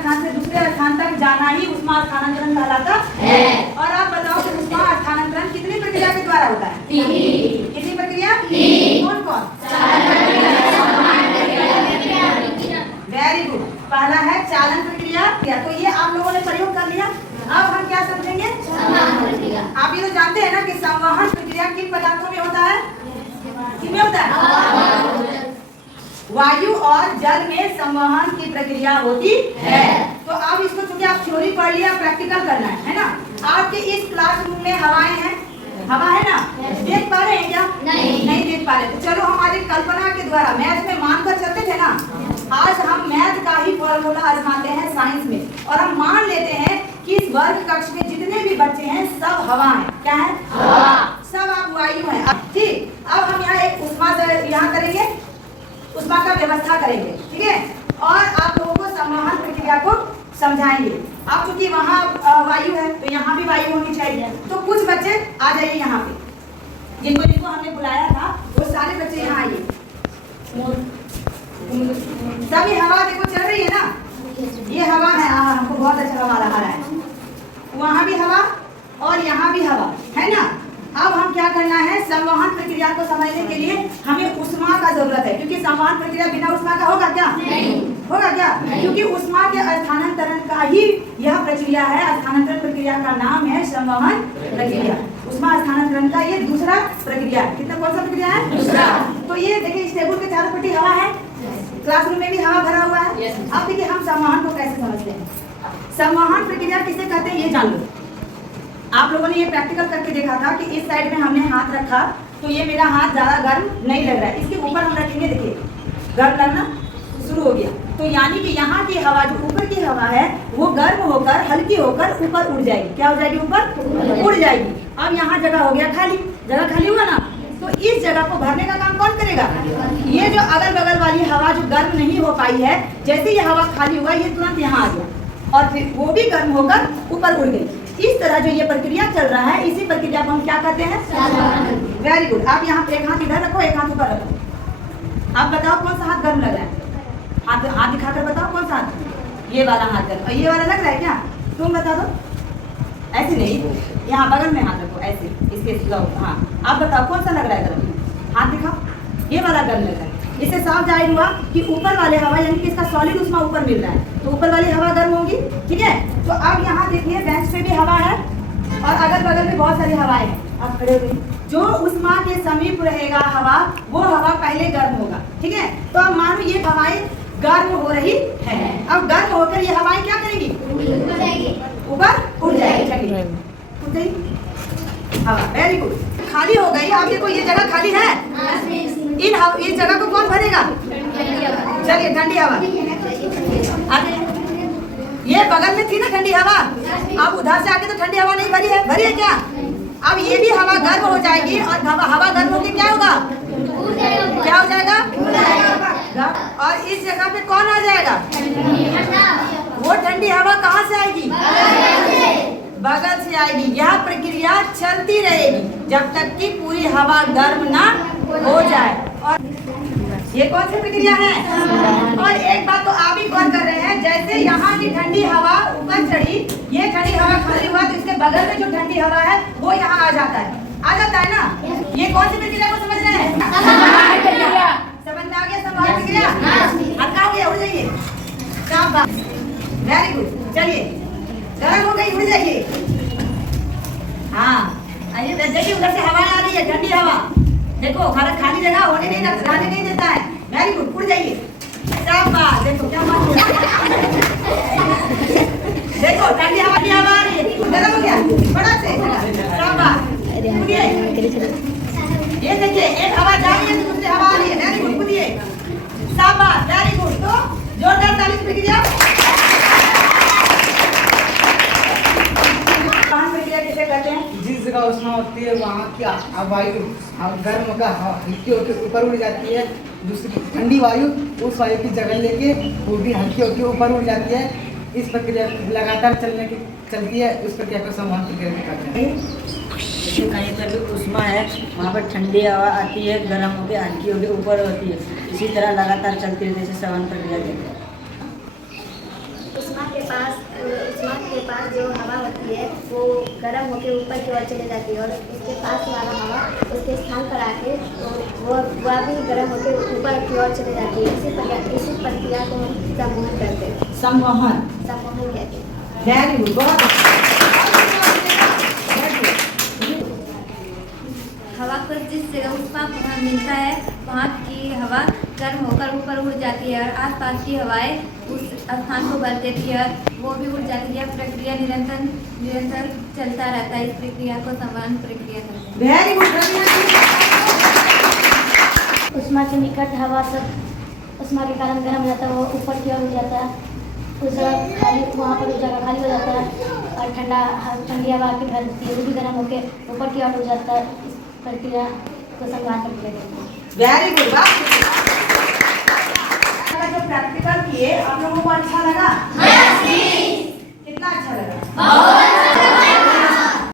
स्थान से दूसरे स्थान तक जाना ही ऊष्मा स्थानांतरण कहलाता है। और आप बताओ कि ऊष्मा स्थानांतरण कितनी प्रक्रिया के द्वारा होता है? कितनी प्रक्रिया? कौन कौन? Very good. पहला है चालन प्रक्रिया। तो ये आप लोगों ने प्रयोग कर लिया। अब हम क्या समझेंगे? आप ये तो जानते हैं ना कि संवहन प्रक्रिया किन पदार्थों में होता है? किसमें होता है? वायु और जल में संवहन की प्रक्रिया होती है। तो अब इसको चूंकि आप थ्योरी पढ़ लिया, प्रैक्टिकल करना है ना। आपके इस क्लासरूम में हवाएं हैं, हवा है ना? देख पा रहे हैं क्या? नहीं देख पा रहे। तो चलो हमारी कल्पना के द्वारा मैथ में मानकर चलते थे ना, आज हम मैथ का ही फॉर्मूला आजमाते हैं साइंस में। और हम मान लेते हैं कि इस वर्ग कक्ष में जितने भी बच्चे हैं सब हवा हैं। क्या है? हवा। सब आप वायु हैं। ठीक, अब हम यहाँ एक ऊष्मा यहाँ करेंगे, ऊष्मा का व्यवस्था करेंगे, ठीक है। और आप लोगों को संवहन प्रक्रिया को समझाएंगे। आप चूंकि वहाँ वायु है तो यहाँ भी वायु होनी चाहिए। तो कुछ बच्चे आ जाइए यहाँ पे, जिनको जिनको हमने बुलाया था वो सारे बच्चे यहाँ आइए। सभी हवा देखो चल रही है ना, ये हवा है। हमको बहुत अच्छा हवा आ रहा है। वहाँ भी हवा और यहाँ भी हवा है ना। अब हम क्या करना है, संवहन प्रक्रिया को समझने के लिए हमें ऊष्मा का जरूरत है, क्योंकि संवहन प्रक्रिया बिना ऊष्मा का होगा क्या? नहीं होगा क्या? क्योंकि ऊष्मा के स्थानांतरण का ही यह प्रक्रिया है। स्थानांतरण प्रक्रिया का नाम है संवहन प्रक्रिया। ऊष्मा स्थानांतरण का ये दूसरा प्रक्रिया है। कितना कौन सा प्रक्रिया है? दूसरा। तो ये देखिए इस टेबल के चारों पट्टी हवा है, क्लासरूम में भी हवा भरा हुआ है। अब देखिए हम संवहन को कैसे समझते हैं। संवहन प्रक्रिया किसे कहते हैं ये जान लो। आप लोगों ने ये प्रैक्टिकल करके देखा था कि इस साइड में हमने हाथ रखा तो ये मेरा हाथ ज्यादा गर्म नहीं लग रहा है। इसके ऊपर हम रखेंगे, देखिए गर्म लगना शुरू हो गया। तो यानी कि यहाँ की हवा, जो ऊपर की हवा है, वो गर्म होकर हल्की होकर ऊपर उड़ जाएगी। क्या हो जाएगी? ऊपर उड़ जाएगी। अब यहाँ जगह हो गया खाली, जगह खाली हुआ ना, तो इस जगह को भरने का काम कौन करेगा? ये जो अगल बगल वाली हवा जो गर्म नहीं हो पाई है, जैसे ये हवा खाली हुआ ये तुरंत यहाँ आ गया और फिर वो भी गर्म होकर ऊपर उड़ गई। इस तरह जो ये प्रक्रिया चल रहा है, इसी प्रक्रिया को हम क्या कहते हैं? Very good. आप यहाँ पे एक हाथ इधर रखो, एक हाथ ऊपर रखो। आप बताओ कौन सा हाथ गर्म लग रहा है? हाथ दिखाकर बताओ कौन सा हाथ? ये वाला हाथ गर्म। और ये वाला लग रहा है क्या? तुम बता दो। ऐसे नहीं, यहाँ बगल में हाथ रखो, ऐसे इसके। हाँ, आप बताओ कौन सा लग रहा है गर्म? हाथ दिखाओ। ये वाला गर्म लग रहा है। इससे साफ जाहिर हुआ कि ऊपर वाले हवा यानी कि इसका सॉलिड ऊष्मा ऊपर मिल रहा है, तो ऊपर वाली हवा गर्म होगी, ठीक है। तो अब यहाँ देखिए बेंच पे भी हवा है और अगल बगल में बहुत सारी हवाएं हैं। आप खड़े हुए, जो ऊष्मा के समीप रहेगा हवा, वो हवा पहले गर्म होगा, ठीक है। तो अब मानो ये हवाएं गर्म हो रही है। अब गर्म होकर ये हवाएं क्या करेंगी? ऊपर उड़ जाएगी। उड़ गई हवा, वेरी गुड। खाली हो गई। आप देखो ये जगह खाली है, इस जगह को कौन भरेगा? चलिए ठंडी हवा। अरे ये बगल में थी ना ठंडी हवा, अब उधर से आके तो ठंडी हवा नहीं भरी है। भरी है क्या? अब ये भी हवा गर्म हो जाएगी और हवा गर्म होकर क्या होगा? क्या हो जाएगा? और इस जगह पे कौन आ जाएगा? वो ठंडी हवा कहाँ से आएगी? बगल से आएगी। यह प्रक्रिया चलती रहेगी जब तक कि पूरी हवा गर्म ना हो जाए। और ये कौन सी प्रक्रिया है? और एक बात तो आप ही गौर कर रहे हैं, जैसे यहाँ की ठंडी हवा ऊपर चढ़ी, ये ठंडी हवा खाली हुआ तो इसके बगल में जो ठंडी हवा है वो यहाँ आ जाता है। आ जाता है ना? ये कौन सी प्रक्रिया को समझ रहे हैं? समझ में आ गया? संवहन प्रक्रिया हल्का हो गया, उड़ जाइए। Very good. चलिए गर्म हो गई, उड़ जाइए। हाँ आइए, देखिए उधर से हवा आ रही है, ठंडी हवा। देखो हमारा खाली जगह होने नहीं रहने नहीं देता है। वेरी गुड, उड़ जाइए। शाबाश। देखो क्या बात है। देखो ठंडी हवा की हवा आ रही है, गर्म हो गया बड़ा से। शाबाश। ये देखिए एक हवा जा रही है तो दूसरी हवा आ रही है। वेरी गुड, कूदिए। शाबाश, वेरी गुड। तो जोरदार ताली की प्रक्रिया। किसे कहते हैं? जिस जगह उष्मा होती है वहाँ की वायु गर्म होकर हल्की होकर ऊपर उड़ जाती है। दूसरी ठंडी वायु उस वायु की जगह लेके वो भी हल्की होकर ऊपर उड़ जाती है। इस प्रक्रिया लगातार चलती है। उस प्रक्रिया को संवहन प्रक्रिया कहते हैं। कहीं पर भी उष्मा है वहाँ पर ठंडी हवा आती है, गर्म होकर हल्की होकर ऊपर होती है। इसी तरह लगातार चलती है, जैसे संवहन प्रक्रिया कहते हैं। उष्मा के पास जो हवा होती है वो गर्म होकर ऊपर की ओर चली जाती है और उसके पास वाला हवा उसके स्थान पर आके वह भी गर्म होकर ऊपर की ओर चली जाती है। इसी प्रक्रिया को हम संवहन कहते हैं। संवहन कहते हैं। वेरी गुड, बहुत हवा को जिस जगह उष्मा मिलता है वहाँ की हवा गर्म होकर ऊपर उड़ जाती है और आसपास की हवाएं उस स्थान को भर देती है, वो भी उड़ जाती है। प्रक्रिया निरंतर चलता रहता है। इस प्रक्रिया को संवहन प्रक्रिया कहते हैं। Very good. उष्मा के निकट हवा सब उष्मा के कारण गर्म हो जाता है, वो ऊपर की ओर हो जाता है, उस जगह खाली वहाँ पर उस जगह खाली हो जाता है और ठंडी हवा की भर देती है, वो भी गर्म होकर ऊपर की ओर हो जाता है। इस प्रक्रिया को संवहन प्रक्रिया कहते हैं। Very good. जो प्रैक्टिकल किए आप लोगों को अच्छा लगा?